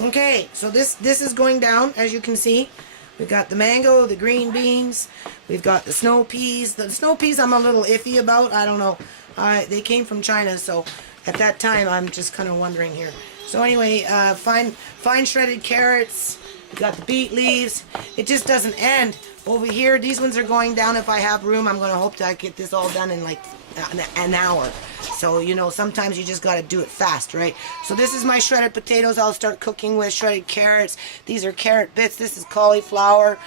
Okay, so this is going down, as you can see. We've got the mango, the green beans. We've got the snow peas. The snow peas I'm a little iffy about. I don't know. They came from China, so at that time I'm just kind of wondering here. So anyway, fine shredded carrots. We've got the beet leaves. It just doesn't end. Over here, these ones are going down. If I have room, I'm going to hope to get this all done in like an hour. So, you know, sometimes you just got to do it fast, right? So this is my shredded potatoes I'll start cooking with. Shredded carrots. These are carrot bits. This is cauliflower.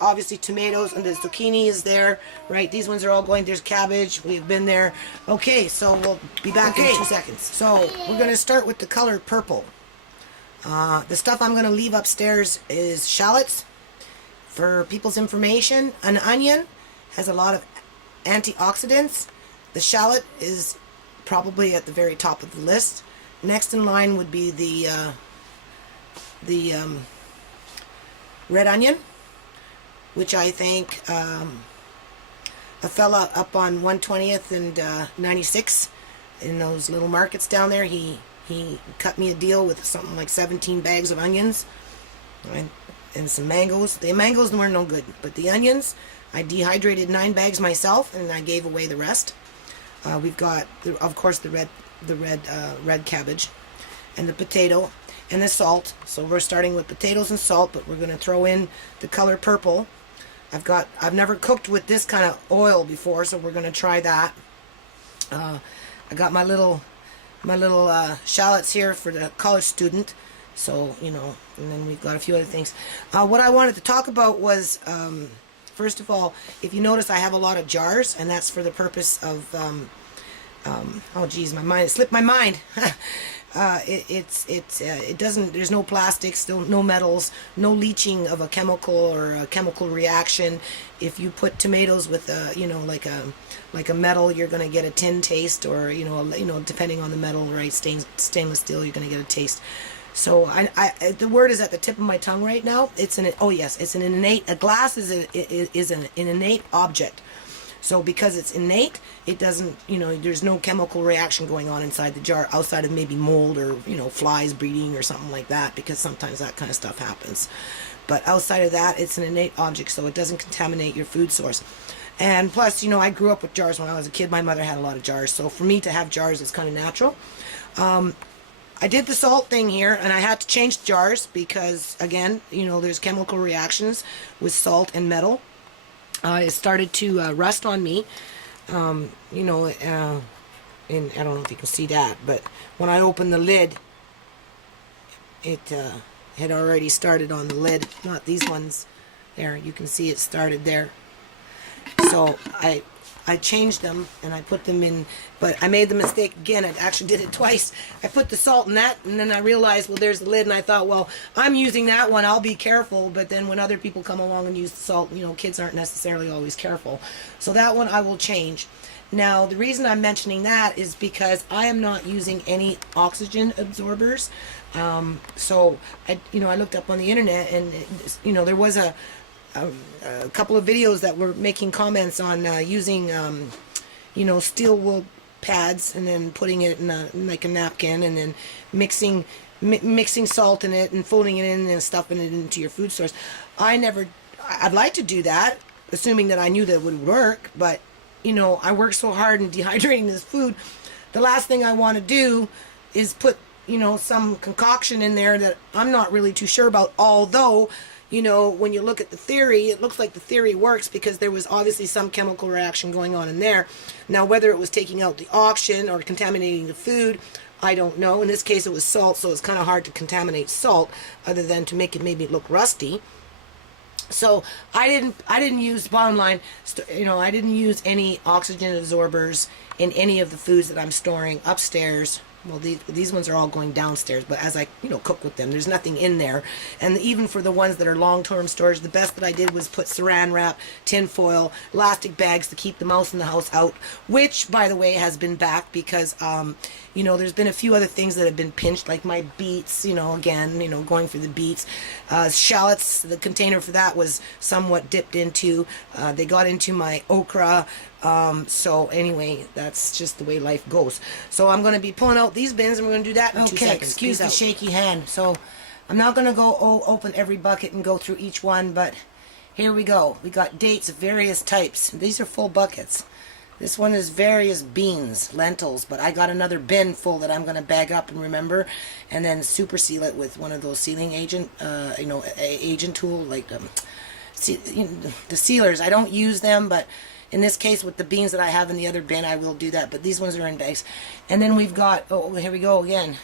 Obviously tomatoes, and the zucchini is there, right? These ones are all going. There's cabbage. We've been there. Okay, so we'll be back in 2 seconds. So we're going to start with the color purple. The stuff I'm going to leave upstairs is shallots. For people's information, an onion has a lot of antioxidants. The shallot is probably at the very top of the list. Next in line would be the red onion, which I think a fella up on 120th and 96 in those little markets down there, he cut me a deal with something like 17 bags of onions, right? And some mangoes. The mangoes were no good, but the onions, I dehydrated 9 bags myself, and I gave away the rest. We've got, of course, the red cabbage, and the potato, and the salt. So we're starting with potatoes and salt, but we're going to throw in the color purple. I've never cooked with this kind of oil before, so we're going to try that. I got my little shallots here for the college student. So, you know, and then we've got a few other things. What I wanted to talk about was, first of all, if you notice, I have a lot of jars, and that's for the purpose of, oh geez, my mind, it slipped my mind. It doesn't, there's no plastics, no metals, no leaching of a chemical or a chemical reaction. If you put tomatoes with a, you know, like a metal, you're going to get a tin taste, or, you know, depending on the metal, right, stainless steel, you're going to get a taste. So the word is at the tip of my tongue right now. It's an innate. A glass is an innate object. So because it's innate, it doesn't, you know, there's no chemical reaction going on inside the jar outside of maybe mold or, you know, flies breeding or something like that, because sometimes that kind of stuff happens. But outside of that, it's an innate object, so it doesn't contaminate your food source. And plus, you know, I grew up with jars when I was a kid. My mother had a lot of jars, so for me to have jars is kind of natural. I did the salt thing here, and I had to change jars because, again, you know, there's chemical reactions with salt and metal. It started to rust on me, you know, and I don't know if you can see that, but when I opened the lid, it had already started on the lid. Not these ones there. You can see it started there. So I changed them and I put them in, but I made the mistake again. I actually did it twice. I put the salt in that, and then I realized, well, there's the lid, and I thought, well, I'm using that one, I'll be careful. But then when other people come along and use the salt, you know, kids aren't necessarily always careful. So that one I will change. Now, the reason I'm mentioning that is because I am not using any oxygen absorbers. So I looked up on the internet, and you know, there was a couple of videos that were making comments on using, you know, steel wool pads, and then putting it in like a napkin, and then mixing salt in it and folding it in and stuffing it into your food source. I'd like to do that, assuming that I knew that it would work, but, you know, I work so hard in dehydrating this food. The last thing I want to do is put, you know, some concoction in there that I'm not really too sure about, although, you know, when you look at the theory, it looks like the theory works because there was obviously some chemical reaction going on in there. Now, whether it was taking out the oxygen or contaminating the food, I don't know. In this case, it was salt, so it's kind of hard to contaminate salt other than to make it maybe look rusty. So I didn't use, bottom line, you know, I didn't use any oxygen absorbers in any of the foods that I'm storing upstairs. Well, these ones are all going downstairs, but as I, you know, cook with them, there's nothing in there. And even for the ones that are long-term storage, the best that I did was put saran wrap, tin foil, elastic bags to keep the mouse in the house out, which, by the way, has been back because, you know, there's been a few other things that have been pinched, like my beets, you know, again, you know, going for the beets. Shallots, the container for that was somewhat dipped into. They got into my okra. So anyway, that's just the way life goes. So I'm going to be pulling out these bins, and we're going to do that in 2 seconds. Excuse the shaky hand. So I'm not going to go open every bucket and go through each one, but here we go. We got dates of various types. These are full buckets. This one is various beans, lentils, but I got another bin full that I'm going to bag up and remember, and then super seal it with one of those sealing agent, agent tool, like the sealers. I don't use them, but in this case, with the beans that I have in the other bin, I will do that. But these ones are in bags. And then we've got, oh, here we go again.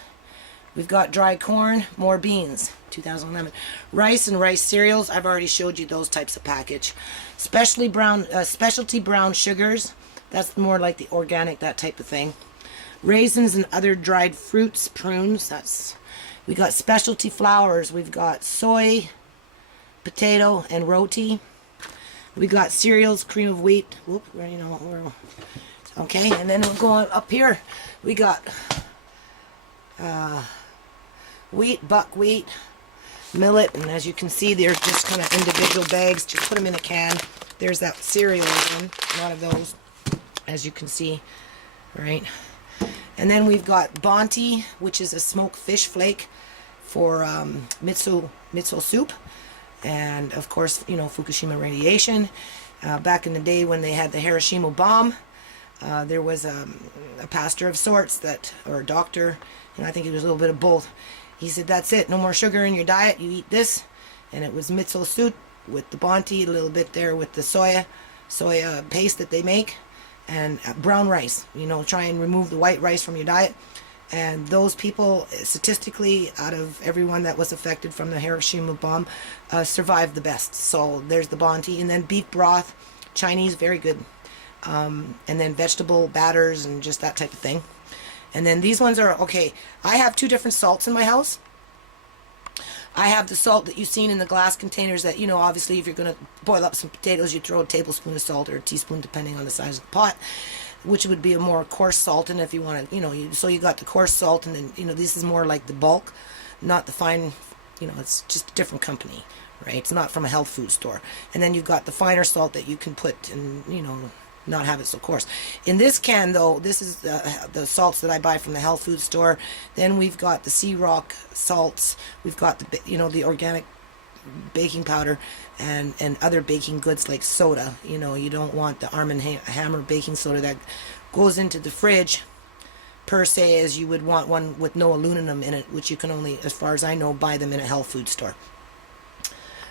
We've got dry corn, more beans, 2011. Rice and rice cereals. I've already showed you those types of package. Specialty brown sugars. That's more like the organic, that type of thing. Raisins and other dried fruits, prunes. We got specialty flours. We've got soy, potato, and roti. We got cereals, cream of wheat. Whoop, okay, and then we're going up here. We got wheat, buckwheat, millet, and as you can see, they're just kind of individual bags. Just put them in a can. There's that cereal again, a lot of those, as you can see, right? And then we've got Bonti, which is a smoked fish flake for miso soup. And of course, Fukushima radiation. Back in the day when they had the Hiroshima bomb, there was a pastor of sorts or a doctor, and I think it was a little bit of both. He said, that's it, no more sugar in your diet, you eat this. And it was miso soup with the Bonti, a little bit there with the soya paste that they make, and brown rice. Try and remove the white rice from your diet. And those people, statistically, out of everyone that was affected from the Hiroshima bomb, survived the best. So there's the Bonti. And then beef broth, Chinese, very good. And then vegetable batters and just that type of thing. And then these ones are, okay, I have 2 different salts in my house. I have the salt that you've seen in the glass containers that, obviously if you're going to boil up some potatoes, you throw a tablespoon of salt or a teaspoon, depending on the size of the pot, which would be a more coarse salt. And if you want to, so you got the coarse salt, and then, this is more like the bulk, not the fine, it's just a different company, right? It's not from a health food store. And then you've got the finer salt that you can put and, not have it so coarse. In this can, though, this is the salts that I buy from the health food store. Then we've got the Sea Rock salts. We've got the organic baking powder and other baking goods like soda. You don't want the Arm & Hammer baking soda that goes into the fridge per se, as you would want one with no aluminum in it, which you can only, as far as I know, buy them in a health food store.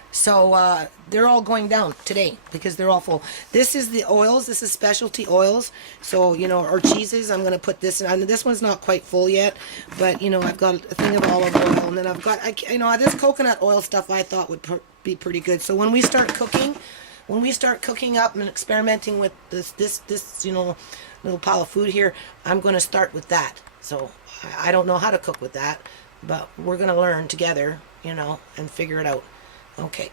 So they're all going down today because they're all full. This is the oils. This is specialty oils. So, or cheeses. I'm going to put this in. This one's not quite full yet, but, I've got a thing of olive oil. And then I've got, this coconut oil stuff I thought would be pretty good. So when we start cooking up and experimenting with this little pile of food here, I'm going to start with that. So I don't know how to cook with that, but we're going to learn together, and figure it out. Okay.